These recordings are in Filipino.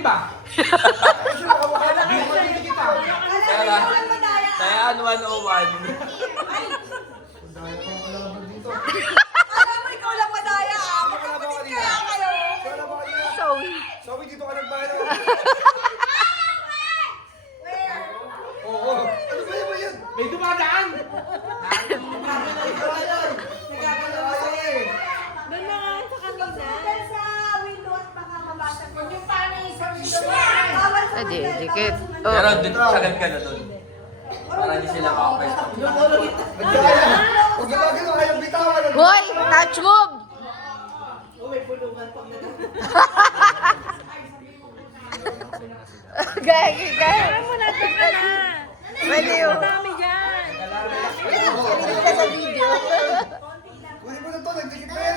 ba? Kasi makamukha na. Hindi kita. Tayaan 101. Alam mo, ikaw lang madaya ah. Magkapatid kaya kayo. Kala ba kanina? Sorry. Sabi dito ka nagbalo. Where? Oo. Ano ba yan? May dumadaan. Doon na nga sa kanina. Doon sa window at baka mabasa ko. Yung paano yung sa window? Bawal sa Adi, window. dikit. Pero dito sagad ka na doon. Para di sila ka-open. Nagkaya. Huwag na lagi na kayang bitawan. Hoy! Touch move! Gagi, gagi. Alam mo na, doon ka na. Pwede yun. Dami dyan. Kanina sa video. Kunin mo na to. Nagdikit na yan.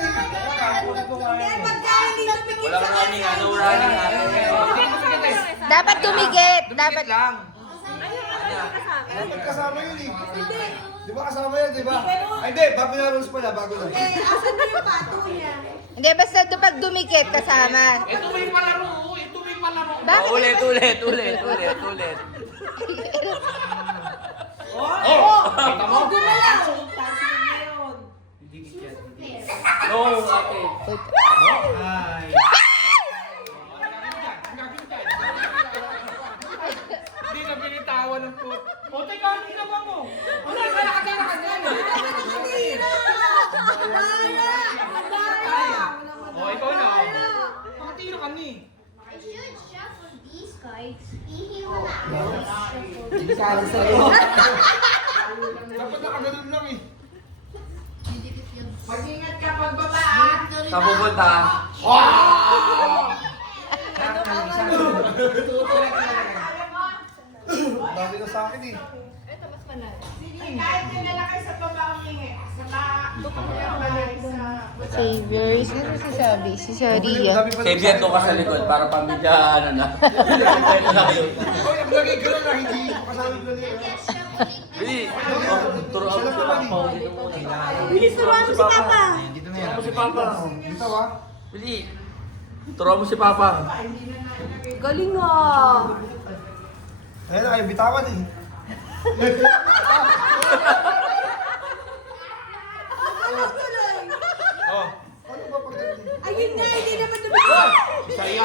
Kaya pagka hindi tumigil Walang running ha, no running ha. Dapat tumigit. Dapat. lang. Kasama yun eh. Di ba kasama yan, di ba? Ay, hindi. Babina rules pala, bago lang. Eh, asan na yung pato niya? Hindi, basta pag dumikit kasama. Ito may palaro. Ito may palaro. Bakit? Ulit. Kita mo? No, okay. Ay. Hindi na binitawan ng foot. O, teka, hindi na ba mo? Wala, kalakad na kanya. O, ikaw na. Pakatiro ka ni. I should shuffle these cards. Ihiwala. Dapat nakaganon lang eh. Mag-ingat ka pagbaba ah. Sa pupunta. Dami na sa akin eh. Kahit yun na lang kayo sa baba umingi. Sa Savior. Sino si Sabi? Si Saria. Save yan to ka sa likod para pamilya ano na. Oy, ang lagi gano'n na hindi ko kasama ko nila. Bili. Turo ako si Papa. Bilis turuan mo si Papa. Turo mo si Papa. Dito ba? Bili. Turo mo si Papa. Galing na. Ayun na, kayo bitawan eh. Oh. Ano ba pag Ayun nga, hindi naman naman. Saya.